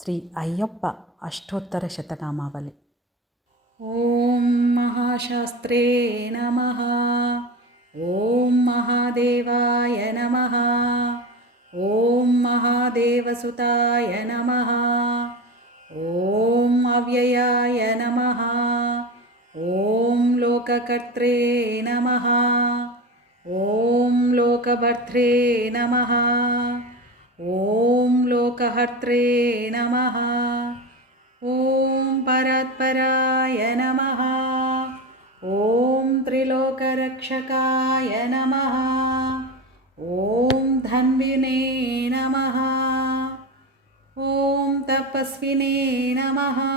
ശ്രീ അയ്യപ്പ അഷ്ടോത്തര ശതനാമാവലി. ഓം മഹാശാസ്ത്രേ നമഃ. ഓം മഹാദേവായ നമഃ. ഓം മഹാദേവസുതായ നമഃ. ഓം അവ്യയായ നമഃ. ഓം ലോകകർത്രേ നമഃ. ഓം ലോകഭർത്രേ നമഃ. ഓം ലോകഹർത്രേ നമഃ. ഓം പരാത്പരായ നമഃ. ഓം ത്രിലോകരക്ഷകായ നമഃ. ഓം ധന്വിനേ നമഃ. ഓം തപസ്വിനേ നമഃ.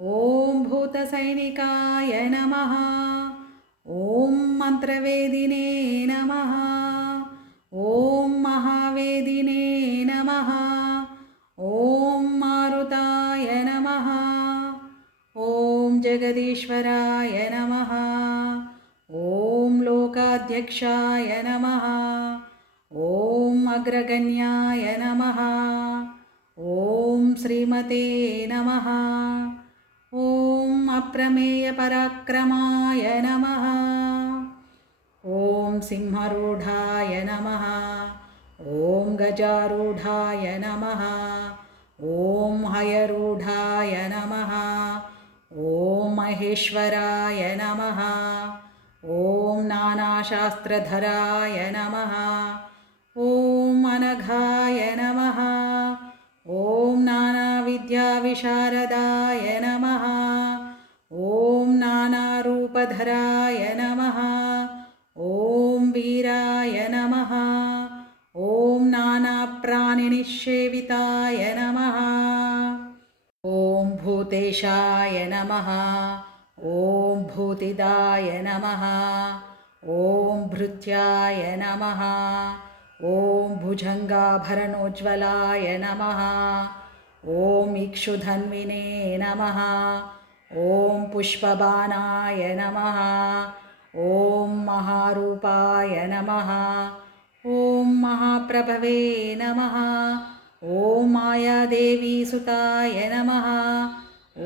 ഓം ഭൂതസൈനികായ നമഃ. ഓം മന്ത്രവേദിനേ നമഃ. ഓം മഹാവേദിനേ നമഃ. ഓം മാരുതായ നമഃ. ഓം ജഗദീശ്വരായ നമഃ. ഓം ലോകാധ്യക്ഷായ നമഃ. ഓം അഗ്രഗണ്യായ നമഃ. ഓം ശ്രീമതേ നമഃ. ഓം അപ്രമേയ പരാക്രമായ നമഃ. ഓം സിംഹരൂഢായ നമഃ. ഓം ഗജാരൂഢായ നമഃ. ഓം ഹയരൂഢായ നമഃ. ഓം മഹേശ്വരായ നമഃ. ഓം നാനാശാസ്ത്രധരായ നമഃ. ഓം അനഘായ നമഃ. ഓം നാനാവിദ്യാവിശാരദായ നമഃ. ഓം നാനാരൂപധരായ നമഃ. ഓം വീരായ നമഃ. ഓം നാനാപ്രാണിനിഷേവിതായ നമഃ. ഓം ഭൂതേശായ നമഃ. ഓം ഭൂതിദായ നമഃ. ഓം ഭൃത്യായ നമഃ. ഓം ഭുജംഗാഭരണോജ്വലായ നമഃ. ഓം ഇക്ഷുധന്വിനേ നമഃ. ഓം പുഷ്പബാണായ നമഃ. ഓം മഹാരൂപായ നമഃ. ഓം മഹാപ്രഭവേ നമഃ. ഓം മായാദേവീസുതായ നമഃ.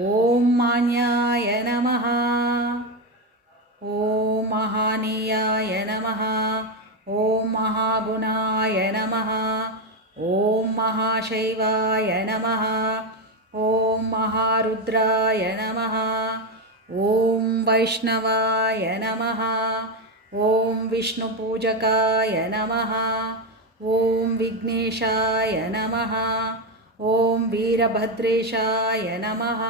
ഓം മാന്യായ നമഃ. ഓം മഹാനീയായ നമഃ. ഓം മഹാഗുണായ നമഃ. ഓം മഹാശൈവായ നമഃ. ഓം മഹാരുദ്രായ നമഃ. ഓം വൈഷ്ണവായ നമഃ. ഓം വിഷ്ണുപൂജകായ നമഃ. ഓം വിഘ്നേശായ നമഃ. ഓം വീരഭദ്രേശായ നമഃ.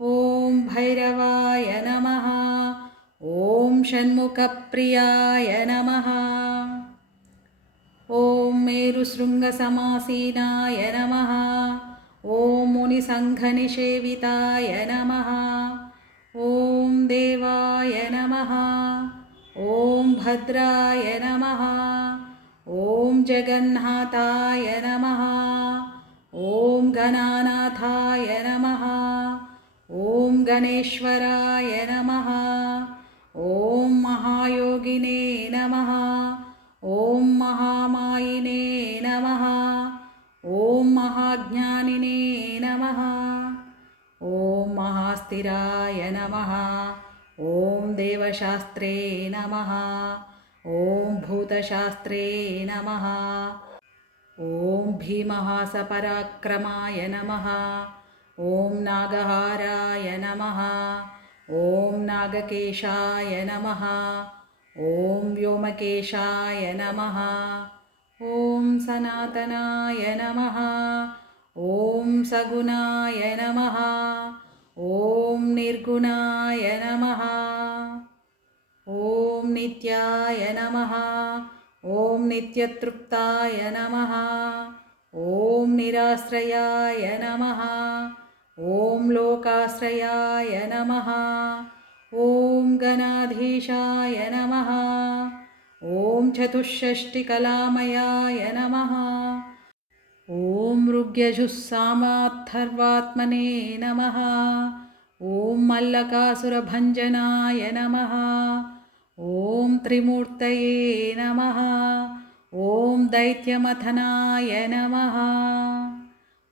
ഓം ഭൈരവായ നമഃ. ഓം ഷൺമുഖപ്രിയായ നമഃ. ഓം മേരുശൃംഗസമാസീനായ നമഃ. ഓം മുനിസംഘനിഷേവിതായ നമഃ. ഓം ദേവായ നമഃ. ഓം ഭദ്രായ നമഃ. ഓം ജഗന്നാഥായ നമഃ. ഓം ഗണാനാഥായ നമഃ. ഓം ഗണേശ്വരായ നമഃ. ഓം മഹായോഗിനേ നമഃ. ഓം മഹാമായിനേ നമഃ. ഓം മഹാജ്ഞാനിനേ നമഃ. ഓം മഹാസ്ഥിരായ നമഃ. ഓം ദേവശാസ്ത്രേ നമഃ. ഓം ഭൂതശാസ്ത്രേ നമഃ. ഓം ഭീമഹാസപരാക്രമായ നമഃ. ഓം നാഗഹാരായ നമഃ. ഓം നാഗകേശായ നമഃ. ഓം വ്യോമകേശായ നമഃ. ഓം സനാതനായ നമഃ. ഓം സഗുണായ നമഃ. ഓം നിർഗുണായ നമഃ. ഓം നിത്യായ നമഃ. ഓം നിത്യതൃപ്തായ നമഃ. ഓം നിരാശ്രയായ നമഃ. ഓം ലോകാശ്രയായ നമഃ. ഓം ഗണാധീശായ നമഃ. ഓം ചതുഷ്ഷഷ്ടികലാമയായ നമഃ. ഓം ഋഗ്യജുസ്സാമാഥർവാത്മനേ നമഃ. ഓം മല്ലകാസുരഭഞ്ജനായ നമഃ. ഓം ത്രിമൂർത്തയേ നമഃ. ഓം ദൈത്യമഥനായ നമഃ.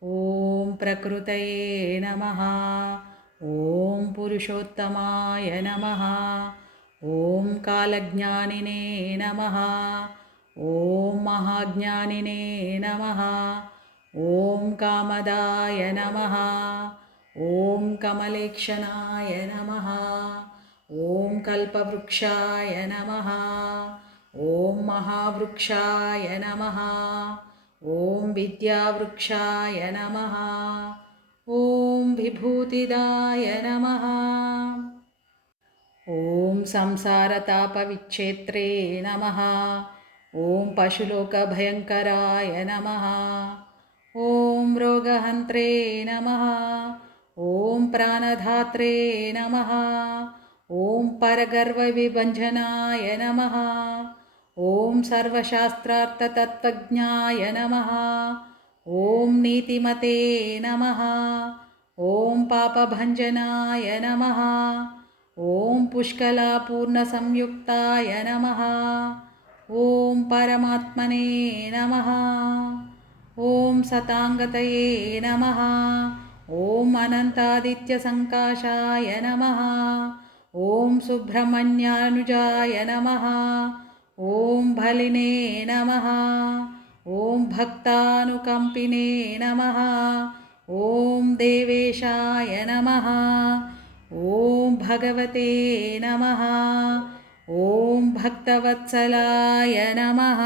ഓം प्रकृतये नमः। ॐ पुरुषोत्तमाय नमः। ॐ कालज्ञानिने नमः। ॐ महाज्ञानिने नमः। ॐ कामदाय नमः। ॐ कमलेक्षणाय नमः। ॐ कल्पवृक्षाय नमः। ॐ महावृक्षाय नमः। ॐ विद्यावृक्षाय नमः। ॐ विभूतिदाय नमः। ॐ संसारतापविच्छेत्रे नमः। ॐ पशुलोकभयङ्कराय नमः। ॐ रोगहन्त्रे नमः। ॐ प्राणधात्रे नमः। ॐ परगर्वविभञ्जनाय नमः। ॐ सर्वशास्त्रार्थतत्त्वज्ञाय नमः। ॐ नीतिमते नमः। ॐ पापभञ्जनाय नमः। ॐ पुष्कलापूर्णसंयुक्ताय नमः। ॐ परमात्मने नमः। ॐ सताङ्गतये नमः। ॐ अनन्तादित्यसङ्काशाय नमः। ॐ सुब्रह्मण्यानुजाय नमः। ॐ बलिने नमः। ॐ भक्तानुकम्पिने नमः। ॐ देवेशाय नमः। ॐ भगवते नमः। ॐ भक्तवत्सलाय नमः।